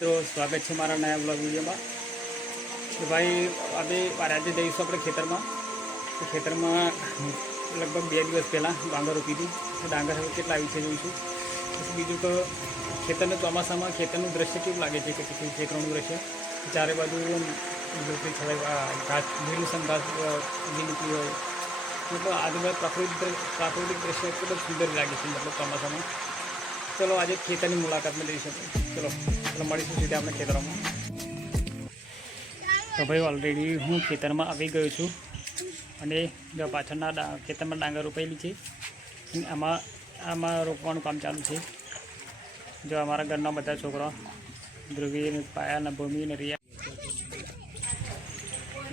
तो स्वागत है मारा नया ब्लॉग वीडियो में। तो भाई अभी आज जईशू अपने खेतर में। तो खेतर में लगभग 2 दिवस पहला डांगर रोपी थी। तो डांगर हम के विषय जोईशू। बीजू तो खेतर चौमासा में खेतर दृश्य केवं लगे कि खेतरों दृश्य चारे बाजू छवाई घास लीलूसम घास उगी निकली हो, मतलब आजूबाजू प्राकृतिक दृश्य खूब सुंदर लगे मतलब चौमासा में। चलो आज खेतर की मुलाकात में जईशू। चलो चलो मळीशुं सीधे अपने खेतर में। तो भाई ऑलरेडी हूँ खेतर में आई गयो छूँ अने जो पाछळना खेतर में डांगर रोपायेली है आमा रोपवानुं काम चालू है। जो अमरा घरना बधा छोकरा ध्रुवी ने पाया ने भूमि ने रिया,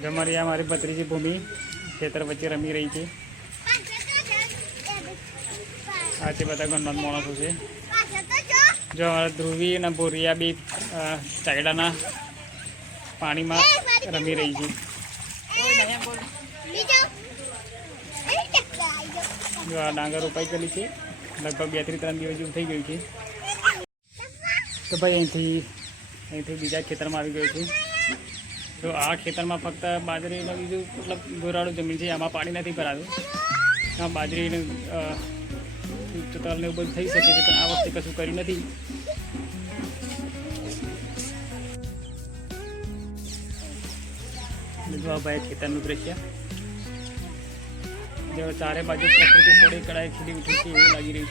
जो हमारी भत्रीजी भूमि खेतर वच्चे रमी रही है। आज बधा घरना माणसों से जो हमारा ध्रुवी ने बोरिया भी चायडाना पानी में रमी रही है। जो आ डांगर रोपाई करी है लगभग 2-3 दिवस जेवुं थई गयुं छे। तो भाई अहीं बीजा खेतर में आई गयो छूं। तो आ खेतर में फक्त बाजरी बीजू मतलब गोराड़ू जमीन है, आमा पानी नहीं भरातुं। आ बाजरी तल ने बधुं थई शके छे, पण आ वखते कशुं कर्युं नथी। जो भाई खेतरनुं दृश्य जो चारे बाजू प्रकृति थोड़ी कड़ाई खिली उठी है एवं लगी रही है।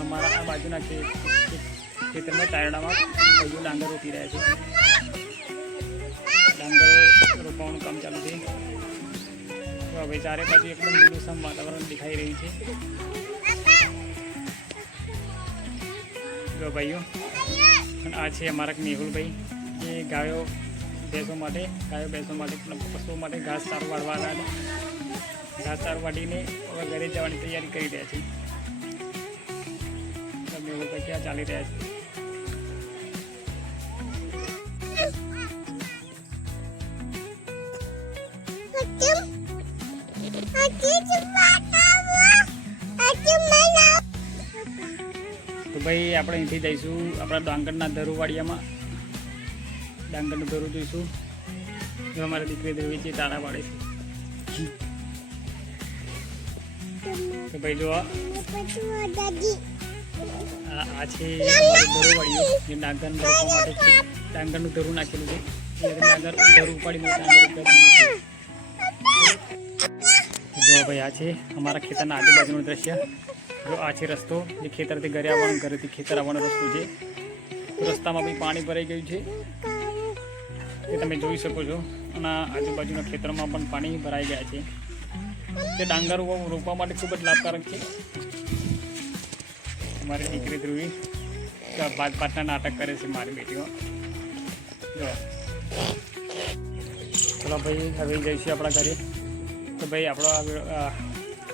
अमरा आ बाजूना खेतर में टायरडा में हजू डांगर रोपी रह्या छे। डांगर रोपવાનું काम चालू है। तो हवे चारे बाजू एकदम લીલુંછમ वातावरण दिखाई रही है। जो भाईओ आ छे अमरा मेहुल भाई, ये गायो भैंसों माटे पशुओं माटे घास चारो वाळवा आव्या। घास चारो वाळीने हवे घरे जवानी तैयारी करी रह्या छे। तो मेहुल भाई क्या चाली रह्या छे। तो भाई આપણે અહીંથી જઈશું આપણા ડાંગરના ધરુવાડિયામાં। ડાંગરનું ધરું જોઈશું। જો અમારી દીકરી ધરવી છે તારા પાડે છે। તો ભાઈ જો આ છે ધરુવાડિયું જે ડાંગરનું રોપવા માટે છે। ડાંગરનું ધરું નાખેલું છે એટલે ડાંગર ધરું ઉપાડીને ડાંગર जो भाई आ अमरा खेतर आजूबाजू दृश्य। जो आ रस्तो जे खेतर थी घरे आववानुं, घरे थी खेतर आववानो रस्तो है। तो रस्ता में भी पानी भराई गयुं छे ए तमे जोई शको छो। अने आजूबाजूना खेतर में पण पानी भराई गया है। जे डांगर रोपवा माटे खूब ज लाभकारक है। हमारी दीकरी ध्रुवी पाटना नाटक करे छे मारी बेटीओ। जो चलो भाई हवे जईशुं आपणा घरे। तो भाई आप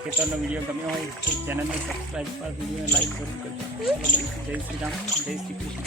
खेतर वीडियो गम्यो हो तो चैनल में सब्सक्राइब कर वीडियो लाइक जरूर करजो। जय श्री राम, जय श्री कृष्ण।